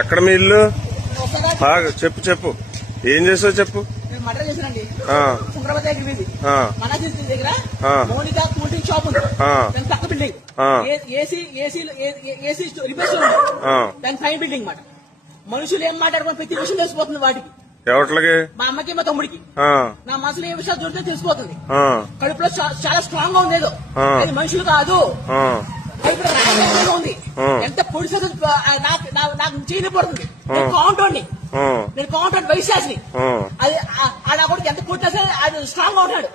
ఎక్కడ మీ ఇల్లు? చెప్పు చెప్పు, ఏం చేసావు చెప్పు. మర్డర్ చేశానండి. సుందరబాద్ దగ్గర మౌనిక కూల్ డ్రింక్ షాప్ ఉంది, దాని పక్క బిల్డింగ్ ఏసీ రిపేర్ దాని పైన బిల్డింగ్ మాట. మనుషులు ఏం మాట్లాడుకుని ప్రతి విషయం తెలిసిపోతుంది వాటికి. ఎవరికి? మా అమ్మకి మా తమ్ముడికి. నా మనసులో ఏ విషయాలు దొరికితే తెలిసిపోతుంది. కడుపులో చాలా స్ట్రాంగ్ గా ఉంది, ఏదో అది మనుషులు కాదు, ఉంది. ఎంత పొడిసే నాకు చేయలేకపోతుంది. నేను కాంటోండి, నేను కాంటోండి వైశాస్ని. అది ఆడ కూడా ఎంత కొట్టినా సరే అది స్ట్రాంగ్ గా ఉంటాడు.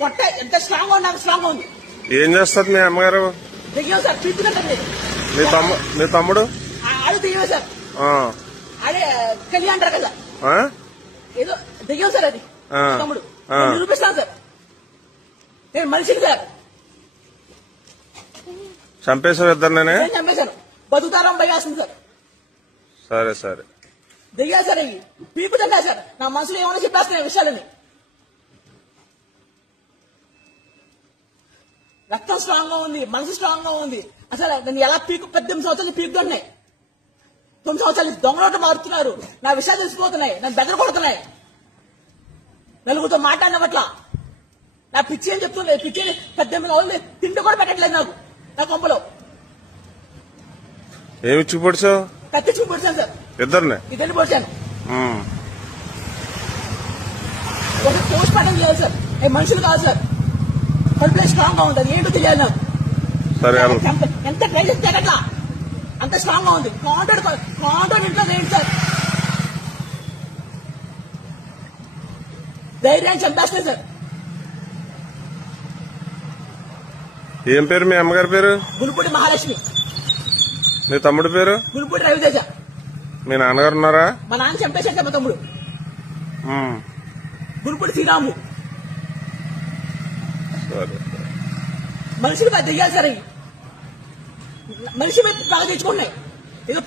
పొట్ట ఎంత స్ట్రాంగ్ గా నాకు స్ట్రాంగ్ గా ఉంది. ఏం చేస్తారు మీ అమ్మగారు? దిగాం సార్, పిచ్చుకుంటే. మీ తమ్ముడు? ఆడు దిగాం సార్, అదే కళ్యాణ్ అంటారు కదా, ఏదో దిగాం సార్. అది తమ్ముడు నిరూపిస్తాను సార్, నేను మనిషిని సార్. చంపేశావు ఇద్దరినే? చంపేశాను, బతుకుతారం భయాస్తుంది సార్. సరే సరే, దిగా సార్, అవి పీపు తిన్నా సార్. నా మనసులో ఏమైనా చెప్పేస్తున్నాయి విషయాలని. రక్తం స్ట్రాంగ్ గా ఉంది, మనసు స్ట్రాంగ్ గా ఉంది. అసలు నేను ఎలా పీకు 18 సంవత్సరాలు పీకుతున్నాయి. 9 సంవత్సరాలు దొంగలోట మారుతున్నారు. నా విషయాలు తెలిసిపోతున్నాయి, నన్ను దగ్గర కొడుతున్నాయి. నలుగురితో మాట్లాడిన పట్ల నా పిచ్చి అని చెప్తుంది. పిచ్చి 18 రోజులు తిండి కూడా పెట్టట్లేదు నాకు. నా కొంపలో ఏమి చూపొడిచావు? కత్తి చూపొడిచాను సార్, ఇద్దరిని పొడిచాను. ఒక పోస్ట్ మార్టం చేయాలి సార్. మనుషులు కాదు సార్, కడుపులో స్ట్రాంగ్ గా ఉంటుంది. ఏంటో తెలియాలి నాకు. ఎంత ట్రై చేస్తే అట్లా అంత స్ట్రాంగ్ గా ఉంది. కాంటౌండ్ ఇంట్లో ఏంటి సార్, ధైర్యాన్ని చంపేస్తుంది సార్. ఏం పేరు మీ అమ్మగారి పేరు? గురుపూడి మహాలక్ష్మి. మీ తమ్ముడి పేరు? గురుపూడి రవితేజ. మీ నాన్నగారు ఉన్నారా? మా నాన్న చంపేశాక మా తమ్ముడు గురుపూడి శ్రీరాము. మనిషికి దెయ్యాలి సార్, అవి మనిషి మీద బాగా తెచ్చుకుంటున్నాయి. ఏదో